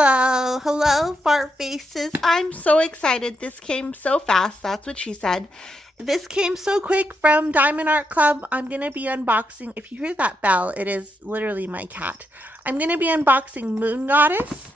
Hello, hello, fart faces. I'm so excited. This came so fast. That's what she said. This came so quick from Diamond Art Club. I'm going to be unboxing. If you hear that bell, it is literally my cat. I'm going to be unboxing Moon Goddess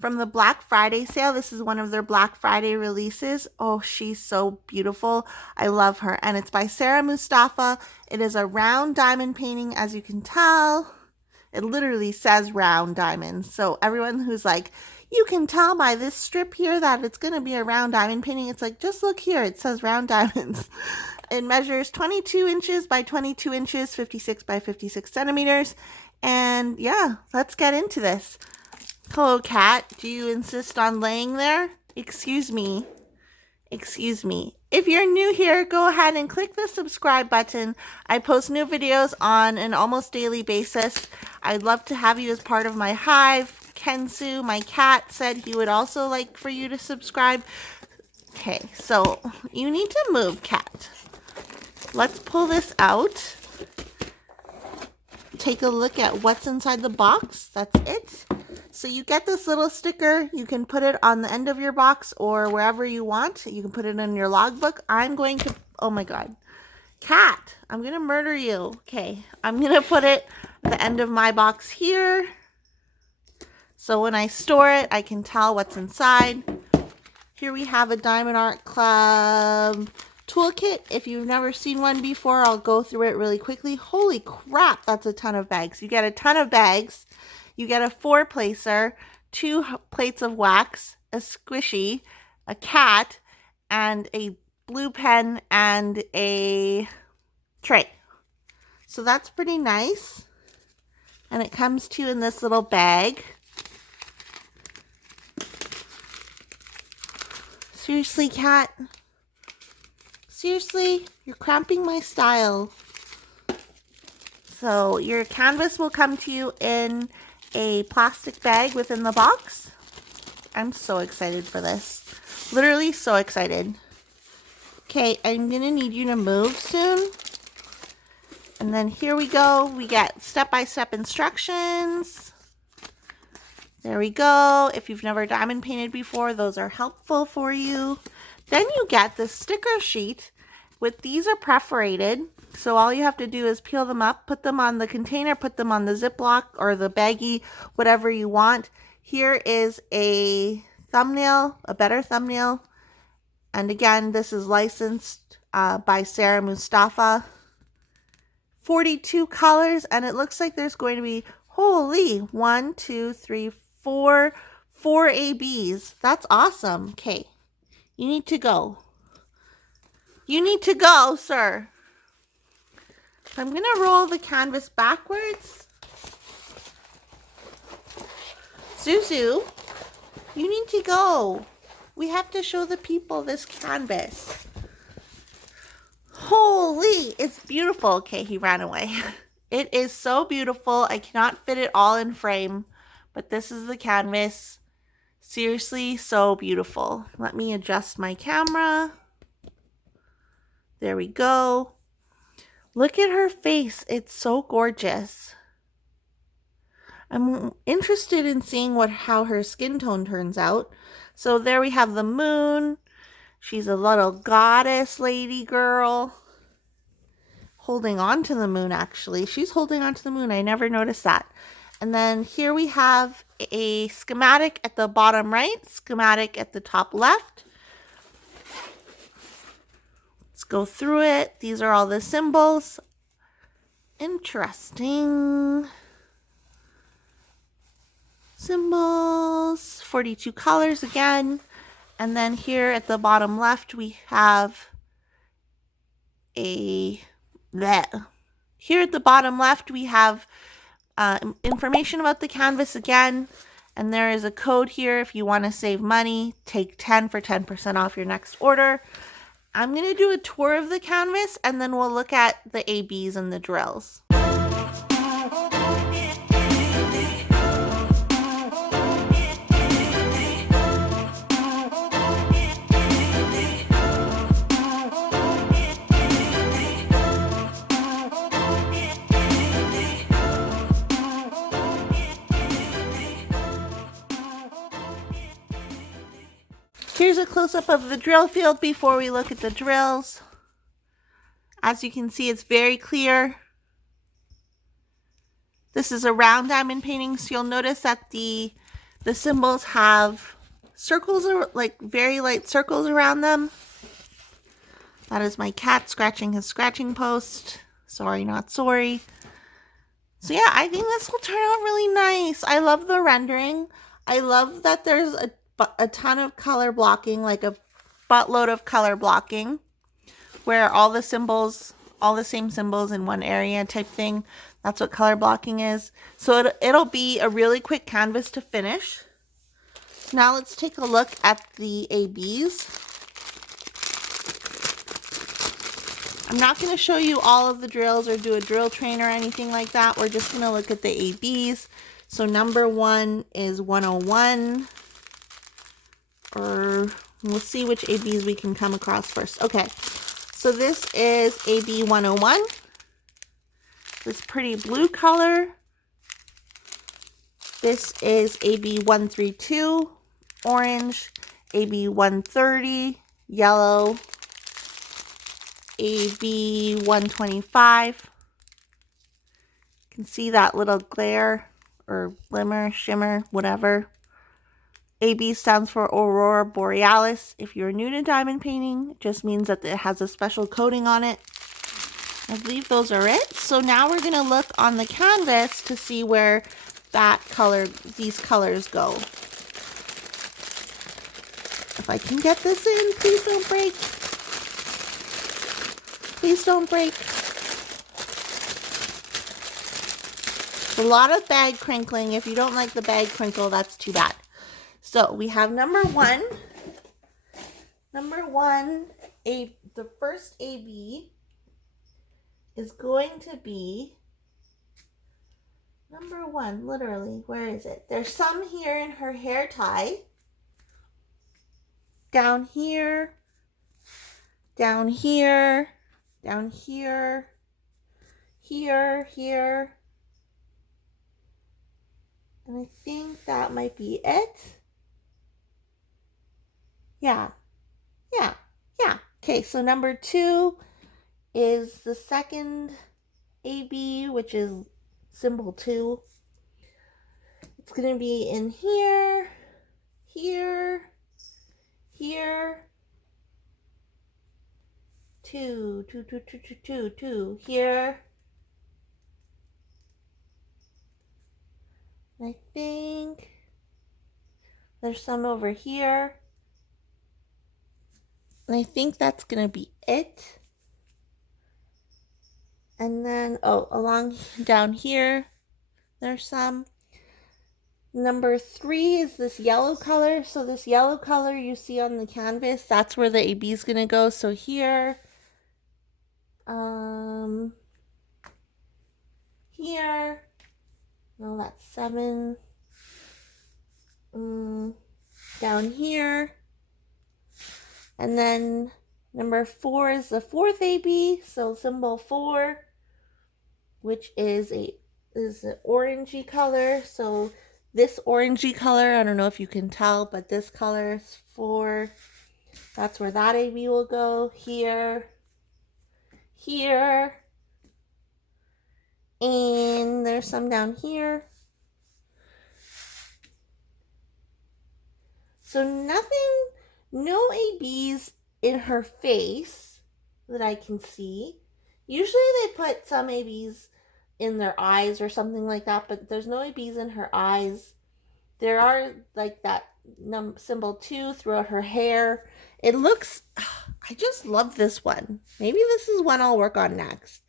from the Black Friday sale. This is one of their Black Friday releases. Oh, she's so beautiful. I love her. And it's by Moustafa. It is a round diamond painting, as you can tell. It literally says round diamonds. So everyone who's like, you can tell by this strip here that it's going to be a round diamond painting. It's like, just look here. It says round diamonds. It measures 22 inches by 22 inches, 56 by 56 centimeters. And yeah, let's get into this. Hello, cat. Do you insist on laying there? Excuse me. Excuse me. If you're new here, go ahead and click the subscribe button. I post new videos on an almost daily basis. I'd love to have you as part of my hive. Kensu, my cat, said he would also like for you to subscribe. Okay, so you need to move, cat. Let's pull this out. Take a look at what's inside the box. That's it. So you get this little sticker. You can put it on the end of your box or wherever you want. You can put it in your logbook. I'm going to, oh my God. Cat, I'm going to murder you. Okay, I'm going to put it at the end of my box here. So when I store it, I can tell what's inside. Here we have a Diamond Art Club toolkit. If you've never seen one before, I'll go through it really quickly. Holy crap, that's a ton of bags. You get a ton of bags. You get a 4-placer, 2 plates of wax, a squishy, a cat, and a blue pen and a tray. So that's pretty nice. And it comes to you in this little bag. Seriously, cat? Seriously? You're cramping my style. So your canvas will come to you in a plastic bag within the box. I'm so excited for this. Literally so excited. Okay, I'm going to need you to move soon. And then here we go. We get step-by-step instructions. There we go. If you've never diamond painted before, those are helpful for you. Then you get this sticker sheet. These are perforated. So all you have to do is peel them up, put them on the container, put them on the Ziploc or the baggie, whatever you want. Here is a thumbnail, a better thumbnail. And again, this is licensed by Moustafa. 42 colors, and it looks like there's going to be, holy, 1, 2, 3, 4 ABs. That's awesome. Okay, you need to go. You need to go, sir. I'm going to roll the canvas backwards. Zuzu, you need to go. We have to show the people this canvas. Holy, it's beautiful. Okay, he ran away. It is so beautiful. I cannot fit it all in frame, but this is the canvas. Seriously, so beautiful. Let me adjust my camera. There we go. Look at her face. It's so gorgeous. I'm interested in seeing how her skin tone turns out. So there we have the moon. She's a little goddess lady girl. Holding on to the moon, actually. She's holding on to the moon. I never noticed that. And then here we have a schematic at the bottom right, schematic at the top left. Go through it. These are all the symbols. Interesting. Symbols. 42 colors again. And then here at the bottom left we have here at the bottom left we have information about the canvas again. And there is a code here if you want to save money. Take 10 for 10% off your next order. I'm going to do a tour of the canvas and then we'll look at the ABs and the drills. Here's a close-up of the drill field before we look at the drills. As you can see, it's very clear. This is a round diamond painting, so you'll notice that the symbols have circles, like very light circles around them. That is my cat scratching his scratching post. Sorry, not sorry. So yeah, I think this will turn out really nice. I love the rendering. I love that there's a ton of color blocking, like a buttload of color blocking, where all the symbols, all the same symbols in one area type thing. That's what color blocking is. So it'll be a really quick canvas to finish. Now let's take a look at the ABs. I'm not going to show you all of the drills or do a drill train or anything like that. We're just going to look at the ABs. So number 1 is 101. Or we'll see which ABs we can come across first. Okay, so this is AB 101. This pretty blue color. This is AB 132, orange. AB 130, yellow. AB 125. You can see that little glare or glimmer, shimmer, whatever. AB stands for Aurora Borealis. If you're new to diamond painting, it just means that it has a special coating on it. I believe those are it. So now we're going to look on the canvas to see where these colors go. If I can get this in, please don't break. Please don't break. A lot of bag crinkling. If you don't like the bag crinkle, that's too bad. So we have number 1. Number 1, the first AB is going to be number 1, literally. Where is it? There's some here in her hair tie. Down here. Down here. Down here. Here. Here. And I think that might be it. Yeah. Okay, so number 2 is the second AB, which is symbol 2. It's going to be in here, here, 2, here. I think there's some over here. And I think that's going to be it. And then, along down here, there's some. Number 3 is this yellow color. So this yellow color you see on the canvas, that's where the AB is going to go. So here, here, no, that's 7. Down here. And then number 4 is the 4th AB, so symbol 4, which is an orangey color. So this orangey color, I don't know if you can tell, but this color is 4. That's where that AB will go. Here, here, and there's some down here. So no ABs in her face that I can see. Usually they put some ABs in their eyes or something like that, but there's no ABs in her eyes. There are like that symbol 2 throughout her hair. It looks, I just love this one. Maybe this is one I'll work on next.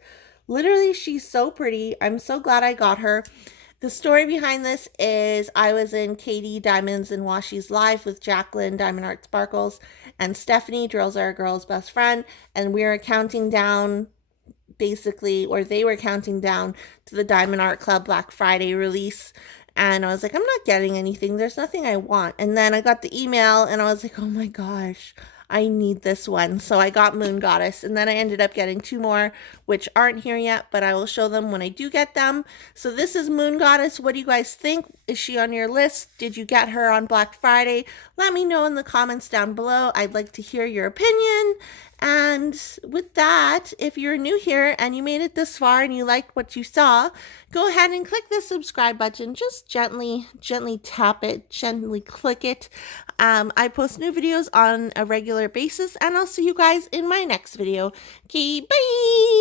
Literally, she's so pretty. I'm so glad I got her. The story behind this is I was in Katie Diamonds and Washi's Live with Jacqueline, Diamond Art Sparkles, and Stephanie, Drills Are a Girl's best friend, and we were counting down, basically, or they were counting down to the Diamond Art Club Black Friday release, and I was like, I'm not getting anything. There's nothing I want. And then I got the email, and I was like, oh my gosh, I need this one. So I got Moon Goddess, and then I ended up getting 2 more, which aren't here yet, but I will show them when I do get them. So this is Moon Goddess. What do you guys think? Is she on your list? Did you get her on Black Friday? Let me know in the comments down below. I'd like to hear your opinion. And with that, if you're new here and you made it this far and you liked what you saw, go ahead and click the subscribe button. Just gently tap it, gently click it. I post new videos on a regular basis, and I'll see you guys in my next video. Okay, bye!